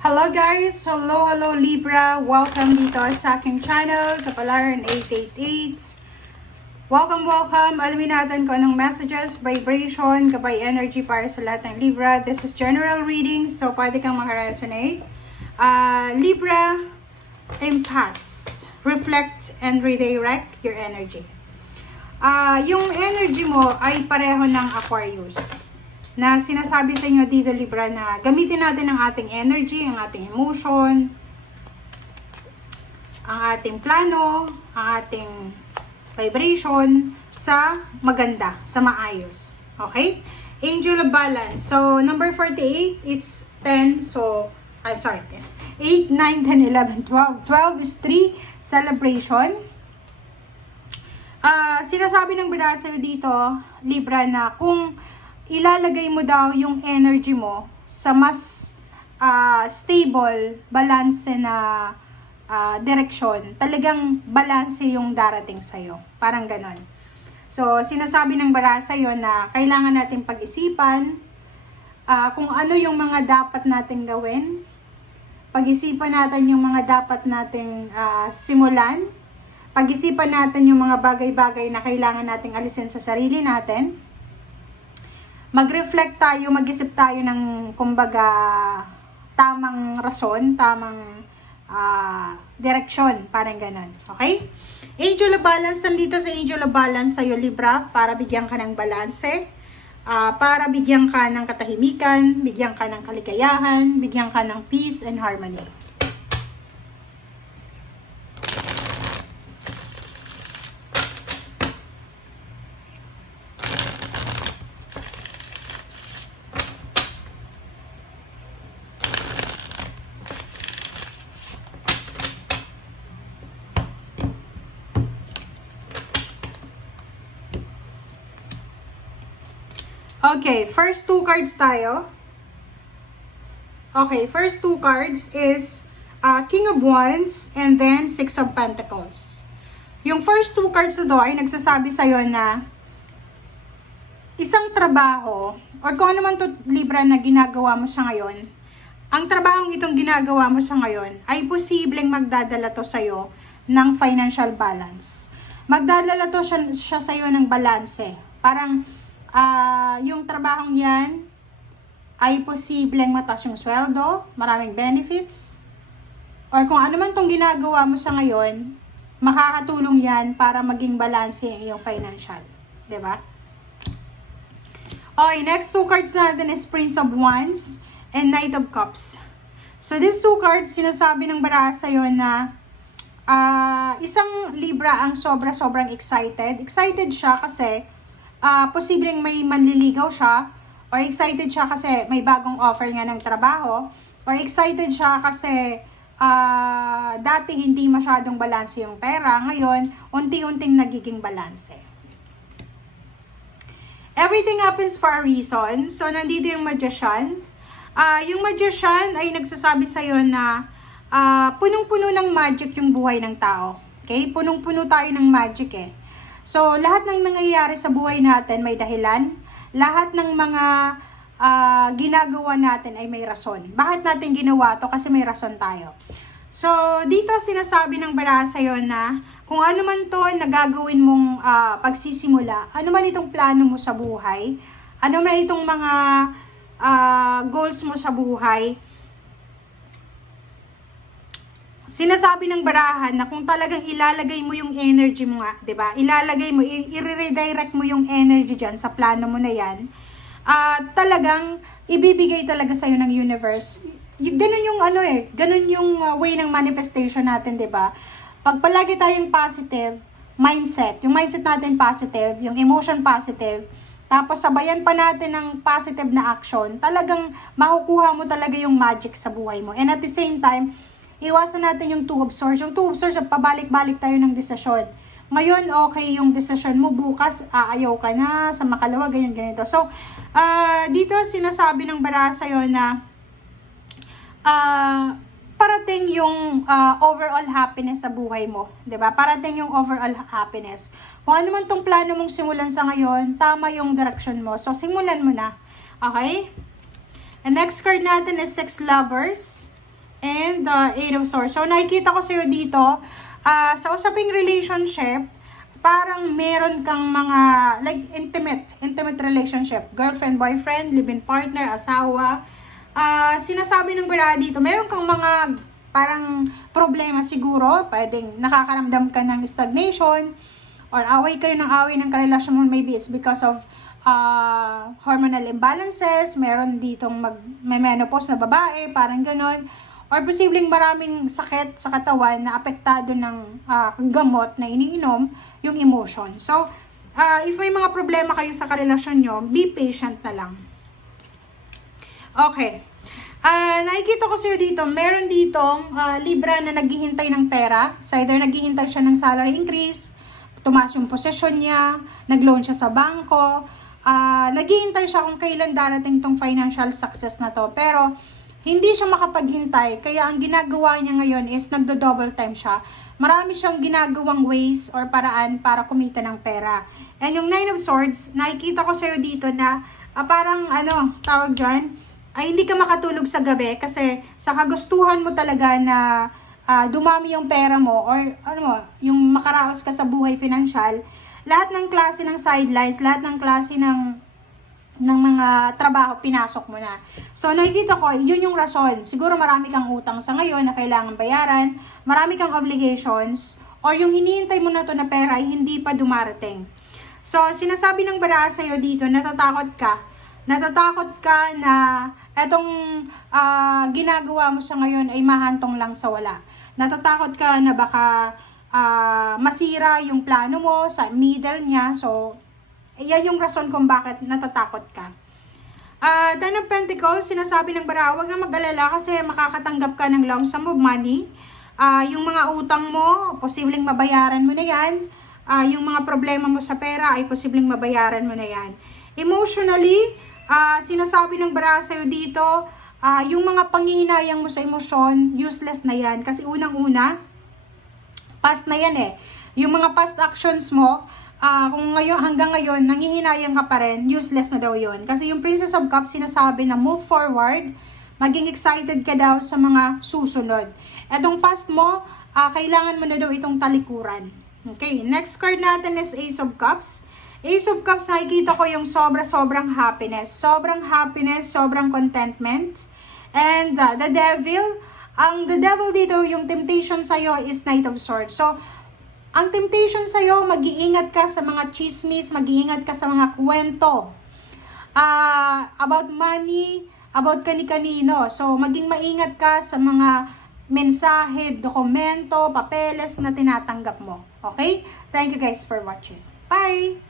Hello guys! Hello Libra! Welcome dito sa aking channel, Kapalaran 888. Welcome! Alamin natin kung anong messages, vibration, gabay energy para sa lahat ng Libra. This is general reading, so pwede kang makaresonate. Libra, impasse. Reflect and redirect your energy. Yung energy mo ay pareho ng Aquarius. Na sinasabi sa inyo dito Libra na gamitin natin ang ating energy, ang ating emotion, ang ating plano, ang ating vibration sa maganda, sa maayos. Okay? Angel of Balance. So, number 48, it's 10. So, I'm sorry, 10. 8, 9, 10, 11, 12. 12 is 3, celebration. Sinasabi ng bida sa'yo dito, Libra, na kung ilalagay mo daw yung energy mo sa mas stable, balance na direksyon, talagang balance yung darating sa'yo. Parang ganon. So, sinasabi ng bara sa'yo na kailangan natin pag-isipan kung ano yung mga dapat nating gawin. Pag-isipan natin yung mga dapat nating simulan. Pag-isipan natin yung mga bagay-bagay na kailangan nating alisin sa sarili natin. Mag-reflect tayo, mag-isip tayo ng kumbaga tamang rason, tamang direksyon, parang ganun. Okay? Angel of Balance, nandito sa Angel of Balance sa'yo Libra, para bigyan ka ng balanse, para bigyan ka ng katahimikan, bigyan ka ng kaligayahan, bigyan ka ng peace and harmony. Okay, first two cards tayo. Okay, first two cards is King of Wands and then Six of Pentacles. Yung first two cards na to ay nagsasabi sa'yo na isang trabaho, or kung ano man to Libra na ginagawa mo sa ngayon, ang trabahong itong ginagawa mo sa ngayon ay posibleng magdadala to sa'yo ng financial balance. Magdadala to siya sa'yo ng balanse. Parang yung trabahong yan ay posibleng mataas yung sweldo, maraming benefits, or kung ano man tong ginagawa mo sa ngayon, makakatulong yan para maging balance yung iyong financial. Diba? Okay, next two cards natin is Prince of Wands and Knight of Cups. So these two cards, sinasabi ng baraha sa'yo na isang Libra ang sobrang excited. Excited siya kasi posibleng may manliligaw siya, or excited siya kasi may bagong offer nga ng trabaho, or excited siya kasi dati hindi masyadong balanse yung pera, ngayon unti-unting nagiging balanse. Everything happens for a reason. So nandito yung Magician. Yung Magician ay nagsasabi sa'yo na punong-puno ng magic yung buhay ng tao. Okay? Punong-puno tayo ng magic eh. So, lahat ng nangyayari sa buhay natin may dahilan. Lahat ng mga ginagawa natin ay may rason. Bakit natin ginawa to? Kasi may rason tayo. So, dito sinasabi ng baraha sa'yo na kung ano man to na gagawin mong pagsisimula, ano man itong plano mo sa buhay, ano man itong mga goals mo sa buhay, sinasabi ng barahan na kung talagang ilalagay mo yung energy mo nga, 'di ba? Ilalagay mo, i-redirect mo yung energy diyan sa plano mo na 'yan. Talagang ibibigay talaga sa iyo ng universe. Ganun yung ganun yung way ng manifestation natin, 'di ba? Pag palagi tayong positive mindset, yung mindset natin positive, yung emotion positive, tapos sabayan pa natin ng positive na action, talagang makukuha mo talaga yung magic sa buhay mo. And at the same time, iwasan natin yung two of swords. Yung two of swords, pabalik-balik tayo ng desisyon. Ngayon, okay yung desisyon mo. Bukas, aayaw ka na sa makalawa, ganyan-ganito. So, dito sinasabi ng baraha sa'yo na parating yung overall happiness sa buhay mo. 'Di ba? Parating yung overall happiness. Kung ano man tong plano mong simulan sa ngayon, tama yung direction mo. So, simulan mo na. Okay? And next card natin is Six Lovers. and the Eight of Swords. So, nakikita ko sa'yo dito, sa usaping relationship, parang meron kang mga, like, intimate relationship. Girlfriend, boyfriend, live-in partner, asawa. Sinasabi ng baraha dito, meron kang mga parang problema siguro. Pwedeng nakakaramdam ka ng stagnation, or away kayo ng karelasyon mo. Maybe it's because of hormonal imbalances, meron ditong may menopause na babae, parang ganon. Or posibleng maraming sakit sa katawan na apektado ng gamot na iniinom, yung emotion. So, if may mga problema kayo sa karelasyon nyo, be patient na lang. Okay. Nakikita ko sa'yo dito, meron ditong Libra na naghihintay ng pera. So, either naghihintay siya ng salary increase, tumaas yung posisyon niya, nag-loan siya sa bangko, naghihintay siya kung kailan darating tong financial success na to. Pero, hindi siya makapaghintay, kaya ang ginagawa niya ngayon is nagdo-double time siya. Marami siyang ginagawang ways or paraan para kumita ng pera. And yung Nine of Swords, nakikita ko sa'yo dito na parang tawag dyan, hindi ka makatulog sa gabi kasi sa kagustuhan mo talaga na dumami yung pera mo or yung makaraos ka sa buhay financial, lahat ng klase ng sidelines, lahat ng klase ng mga trabaho, pinasok mo na. So, nakikita ko, yun yung rason. Siguro marami kang utang sa ngayon na kailangan bayaran, marami kang obligations, or yung hinihintay mo na to na pera ay hindi pa dumarating. So, sinasabi ng baraha sa'yo dito, natatakot ka. Natatakot ka na etong ginagawa mo sa ngayon ay mahantong lang sa wala. Natatakot ka na baka masira yung plano mo sa middle niya. So, yan yung rason kung bakit natatakot ka. Ten of Pentacles, sinasabi ng baraha, huwag kang mag-alala kasi makakatanggap ka ng lump sum of money. Yung mga utang mo, posibleng mabayaran mo na yan. Yung mga problema mo sa pera ay posibleng mabayaran mo na yan. Emotionally, sinasabi ng baraha sa'yo dito, yung mga panghihinayang mo sa emosyon, useless na yan. Kasi unang-una, past na yan eh. Yung mga past actions mo, kung hanggang ngayon, nanghihinayang ka pa rin, useless na daw yun. Kasi yung Princess of Cups, sinasabi na move forward, maging excited ka daw sa mga susunod. Etong past mo, kailangan mo na daw itong talikuran. Okay, next card natin is Ace of Cups. Ace of Cups, nakikita ko yung sobrang happiness. Sobrang happiness, sobrang contentment. And the Devil, the Devil dito, yung temptation sa'yo is Knight of Swords. So, ang temptation sa'yo, mag-iingat ka sa mga chismis, mag-iingat ka sa mga kwento about money, about kani-kanino. So, maging maingat ka sa mga mensahe, dokumento, papeles na tinatanggap mo. Okay? Thank you guys for watching. Bye!